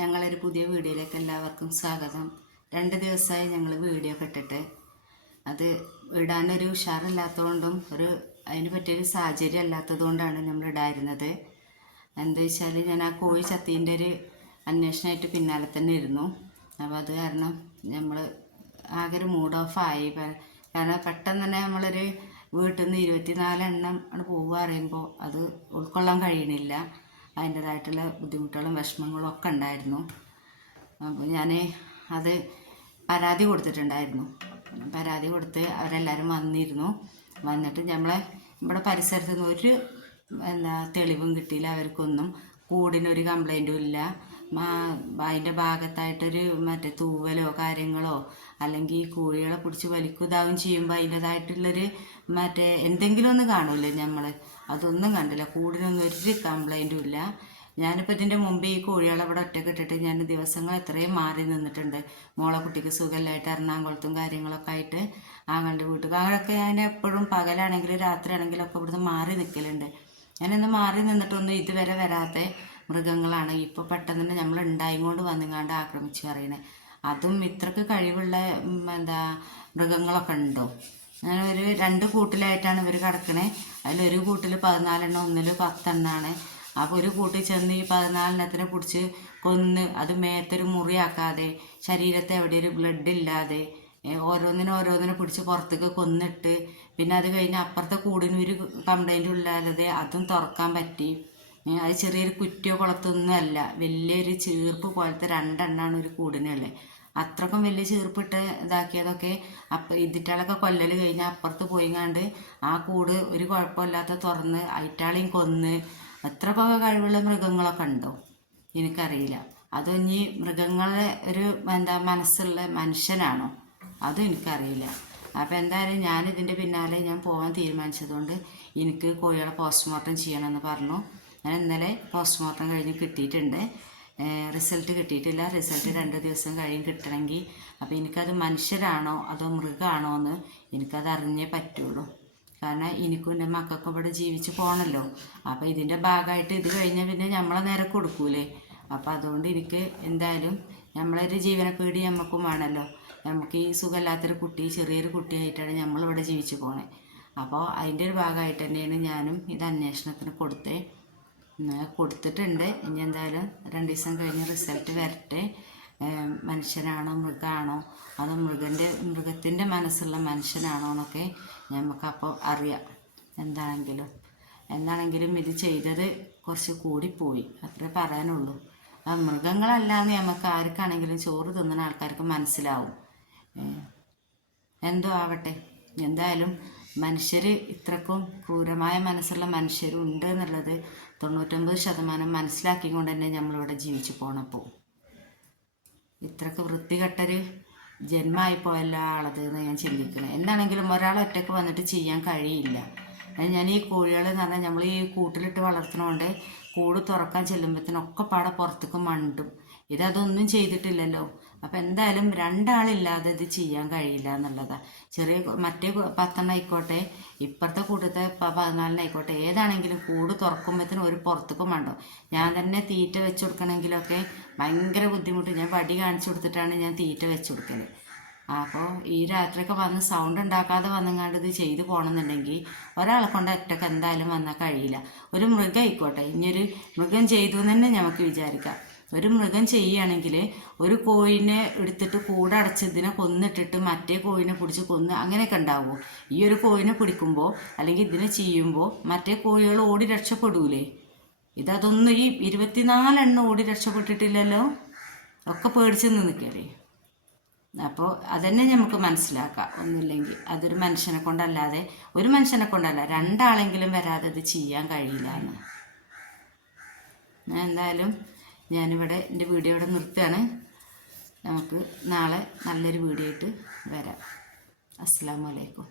ഞങ്ങളൊരു പുതിയ വീഡിയോയിലേക്ക് എല്ലാവർക്കും സ്വാഗതം. 2 ദിവസമായി ഞങ്ങൾ വീഡിയോ ഇട്ടിട്ട് അത് ഇടാനൊരു ഉഷാറില്ലാത്തതുകൊണ്ടും അതിന് പറ്റിയൊരു സാഹചര്യം അല്ലാത്തതുകൊണ്ടാണ് നമ്മൾ ഇടായിരുന്നത്. എന്താ വെച്ചാൽ ഞാൻ ആ കോഴി ചത്തീൻ്റെ ഒരു അന്വേഷണമായിട്ട് പിന്നാലെ തന്നെ ഇരുന്നു. അപ്പോൾ അത് കാരണം നമ്മൾ ആകെ ഒരു മൂഡ് ഓഫായി. കാരണം പെട്ടെന്ന് തന്നെ നമ്മളൊരു വീട്ടിൽ നിന്ന് 24 എണ്ണം പോവുക പറയുമ്പോൾ അത് ഉൾക്കൊള്ളാൻ കഴിയണില്ല. അതിൻ്റേതായിട്ടുള്ള ബുദ്ധിമുട്ടുകളും വിഷമങ്ങളും ഒക്കെ ഉണ്ടായിരുന്നു. അപ്പോൾ ഞാൻ അത് പരാതി കൊടുത്തിട്ടുണ്ടായിരുന്നു. പരാതി കൊടുത്ത് അവരെല്ലാവരും വന്നിട്ട് ഇവിടെ പരിസരത്ത് നിന്ന് ഒരു തെളിവും കിട്ടിയില്ല. അവർക്കൊന്നും കൂടിനൊരു കംപ്ലൈൻറ്റും ഇല്ല. അതിൻ്റെ ഭാഗത്തായിട്ടൊരു തൂവലോ കാര്യങ്ങളോ അല്ലെങ്കിൽ ഈ കോഴികളെ പിടിച്ച് വലിക്കുതാവും ചെയ്യുമ്പോൾ അതിൻ്റേതായിട്ടുള്ളൊരു എന്തെങ്കിലും ഒന്ന് കാണൂല്ലേ അതൊന്നും കണ്ടില്ല. കൂടിനൊന്നും ഒരു കംപ്ലൈൻറ്റും ഇല്ല. ഞാനിപ്പോൾ ഇതിൻ്റെ മുമ്പ് ഈ കോഴികളെ ഇവിടെ ഒറ്റയ്ക്ക് ഇട്ടിട്ട് ഞാൻ ദിവസങ്ങൾ എത്രയും മാറി നിന്നിട്ടുണ്ട്. മോളെ കുട്ടിക്ക് സുഖമില്ലായിട്ട് എറണാകുളത്തും കാര്യങ്ങളൊക്കെ ആയിട്ട് ആങ്ങളുടെ വീട്ടിൽ അങ്ങനെയൊക്കെ ഞാൻ എപ്പോഴും പകലാണെങ്കിലും രാത്രി ആണെങ്കിലും ഒക്കെ ഇവിടുന്ന് മാറി നിൽക്കലുണ്ട്. ഞാനൊന്ന് മാറി നിന്നിട്ടൊന്നും ഇതുവരെ വരാത്ത മൃഗങ്ങളാണ് ഇപ്പോൾ പെട്ടെന്ന് തന്നെ നമ്മൾ ഉണ്ടായിക്കൊണ്ട് വന്നുകൊണ്ട് ആക്രമിച്ച് പറയണേ. അതും ഇത്രക്ക് കഴിവുള്ള മൃഗങ്ങളൊക്കെ ഉണ്ടോ? അങ്ങനെ 2 കൂട്ടിലായിട്ടാണ് ഇവർ കിടക്കണേ. അതിലൊരു കൂട്ടിൽ 14 എണ്ണം, ഒന്നിൽ 10 എണ്ണമാണ്. അപ്പോൾ ഒരു കൂട്ടിൽ ചെന്ന് ഈ 14 എണ്ണത്തിനെ പിടിച്ച് കൊന്ന് അത് മേത്തൊരു മുറിയാക്കാതെ ശരീരത്തെ എവിടെ ഒരു ബ്ലഡ് ഇല്ലാതെ ഓരോന്നിനെ പിടിച്ച് പുറത്തേക്ക് കൊന്നിട്ട് പിന്നെ അത് കഴിഞ്ഞ് അപ്പുറത്തെ കൂടിന് ഒരു കംപ്ലൈൻറ്റും ഇല്ലാതെ അതും തുറക്കാൻ പറ്റി. അത് ചെറിയൊരു കുറ്റിയോ കുളത്തൊന്നും അല്ല, വലിയൊരു ചീർപ്പ് പോലത്തെ 2 എണ്ണമാണ് ഒരു കൂടിനുള്ളത്. അത്രക്കും വലിയ ചീർപ്പിട്ട് ഇതാക്കിയതൊക്കെ ഇതിറ്റാളൊക്കെ കൊല്ലൽ കഴിഞ്ഞാൽ അപ്പുറത്ത് പോയിങ്ങാണ്ട് ആ കൂട് ഒരു കുഴപ്പമില്ലാത്ത തുറന്ന് അയിറ്റാളെയും കൊന്ന് എത്ര കഴിവുള്ള മൃഗങ്ങളൊക്കെ ഉണ്ടോ എനിക്കറിയില്ല. അതും ഇനി മൃഗങ്ങളെ ഒരു മനസ്സുള്ള മനുഷ്യനാണോ അതും എനിക്കറിയില്ല. അപ്പോൾ എന്തായാലും ഞാനിതിൻ്റെ പിന്നാലെ പോകാൻ തീരുമാനിച്ചതുകൊണ്ട് എനിക്ക് കോഴികളെ പോസ്റ്റ്മോർട്ടം ചെയ്യണമെന്ന് പറഞ്ഞു. ഞാൻ ഇന്നലെ പോസ്റ്റ്മോർട്ടം കഴിഞ്ഞ് കിട്ടിയിട്ടുണ്ട്. റിസൾട്ട് കിട്ടിയിട്ടില്ല. റിസൾട്ട് 2 ദിവസം കഴിയും കിട്ടണമെങ്കിൽ. അപ്പോൾ എനിക്കത് മനുഷ്യരാണോ അതോ മൃഗമാണോ എന്ന് എനിക്കത് അറിഞ്ഞേ പറ്റുള്ളൂ. കാരണം എനിക്കും എൻ്റെ മക്കൾക്കും ഇവിടെ ജീവിച്ച് പോകണമല്ലോ. അപ്പോൾ ഇതിൻ്റെ ഭാഗമായിട്ട് ഇത് കഴിഞ്ഞാൽ പിന്നെ നമ്മളെ നേരെ കൊടുക്കൂലേ. അപ്പോൾ അതുകൊണ്ട് എനിക്ക് എന്തായാലും നമ്മളൊരു ജീവനപ്പേടി നമുക്കും വേണമല്ലോ. നമുക്ക് ഈ സുഖമില്ലാത്തൊരു കുട്ടി, ചെറിയൊരു കുട്ടിയായിട്ടാണ് നമ്മളിവിടെ ജീവിച്ച് പോണേ. അപ്പോൾ അതിൻ്റെ ഒരു ഭാഗമായിട്ട് തന്നെയാണ് ഞാനും ഇത് അന്വേഷണത്തിന് കൊടുത്തിട്ടുണ്ട്. ഇനി എന്തായാലും 2 ദിവസം കഴിഞ്ഞ് റിസൾട്ട് വരട്ടെ. മനുഷ്യനാണോ മൃഗമാണോ അതോ മൃഗത്തിൻ്റെ മനസ്സുള്ള മനുഷ്യനാണോ എന്നൊക്കെ നമുക്കപ്പോൾ അറിയാം. എന്താണെങ്കിലും ഇത് ചെയ്തത് കുറച്ച് കൂടിപ്പോയി, അത്രേ പറയാനുള്ളൂ. മൃഗങ്ങളല്ലാന്ന് നമുക്ക് ആർക്കാണെങ്കിലും ചോറ് തിന്നുന്ന ആൾക്കാർക്ക് മനസ്സിലാവും. എന്തോ ആവട്ടെ, എന്തായാലും മനുഷ്യർ ഇത്രക്കും ക്രൂരമായ മനസ്സുള്ള മനുഷ്യരുണ്ട് എന്നുള്ളത് 99% മനസ്സിലാക്കിക്കൊണ്ട് തന്നെ നമ്മളിവിടെ ജീവിച്ച് പോണപ്പോൾ ഇത്രക്ക് വൃത്തികെട്ടൊരു ജന്മമായിപ്പോയല്ല ആളത് എന്ന് ഞാൻ ചിന്തിക്കണം. എന്താണെങ്കിലും ഒരാൾ ഒറ്റയ്ക്ക് വന്നിട്ട് ചെയ്യാൻ കഴിയില്ല. ഞാൻ ഈ കോഴികൾ എന്ന് പറഞ്ഞാൽ നമ്മൾ ഈ കൂട്ടിലിട്ട് വളർത്തുന്നതുകൊണ്ട് കൂട് തുറക്കാൻ ചെല്ലുമ്പോഴത്തേനൊക്കെ പാടെ പുറത്തേക്ക് മണ്ടും. ഇതൊന്നും ചെയ്തിട്ടില്ലല്ലോ. അപ്പം എന്തായാലും 2 ആളില്ലാതെ ഇത് ചെയ്യാൻ കഴിയില്ല എന്നുള്ളതാണ്. മറ്റേ 10 ആയിക്കോട്ടെ, ഇപ്പുറത്തെ കൂട്ടത്തെ 14 ആയിക്കോട്ടെ, ഏതാണെങ്കിലും കൂട് തുറക്കുമ്പോഴത്തേനും ഒരു പുറത്തേക്ക് മണ്ടും. ഞാൻ തന്നെ തീറ്റ വെച്ച് കൊടുക്കണമെങ്കിലൊക്കെ ഭയങ്കര ബുദ്ധിമുട്ട്. ഞാൻ വടി കാണിച്ചു കൊടുത്തിട്ടാണ് ഞാൻ തീറ്റ വെച്ച് കൊടുക്കൽ. അപ്പോൾ ഈ രാത്രിയൊക്കെ വന്ന് സൗണ്ട് ഉണ്ടാക്കാതെ വന്നങ്ങാണ്ട് ഇത് ചെയ്തു പോകണമെന്നുണ്ടെങ്കിൽ ഒരാളെ കൊണ്ട് ഒറ്റയ്ക്ക് എന്തായാലും വന്നാൽ കഴിയില്ല. ഒരു മൃഗം ആയിക്കോട്ടെ, ഇനിയൊരു മൃഗം ചെയ്തു എന്ന് തന്നെ നമുക്ക് വിചാരിക്കാം. ഒരു മൃഗം ചെയ്യുകയാണെങ്കിൽ ഒരു കോഴിനെ എടുത്തിട്ട് കൂടടച്ചതിനെ കൊന്നിട്ടിട്ട് മറ്റേ കോഴിനെ പിടിച്ച് കൊന്ന് അങ്ങനെയൊക്കെ ഉണ്ടാവുമോ? ഈ ഒരു കോഴിനെ പിടിക്കുമ്പോൾ അല്ലെങ്കിൽ ഇതിനെ ചെയ്യുമ്പോൾ മറ്റേ കോഴികൾ ഓടി രക്ഷപ്പെടൂലേ? അതൊന്നും ഈ 24 എണ്ണം ഓടി രക്ഷപ്പെട്ടിട്ടില്ലല്ലോ. ഒക്കെ പേടിച്ച് നിൽക്കല്ലേ. അപ്പോൾ അതന്നെ നമുക്ക് മനസ്സിലാക്കാം. ഒന്നുമില്ലെങ്കിൽ അതൊരു മനുഷ്യനെ കൊണ്ടല്ലാതെ, ഒരു മനുഷ്യനെ കൊണ്ടല്ല 2 ആളെങ്കിലും വരാതെ ഇത് ചെയ്യാൻ കഴിയില്ല എന്ന്. എന്തായാലും ഞാനിവിടെ എൻ്റെ വീഡിയോ ഇവിടെ നിർത്തുകയാണ്. നമുക്ക് നാളെ നല്ലൊരു വീഡിയോ ആയിട്ട് വരാം. അസ്സലാമു അലൈക്കും.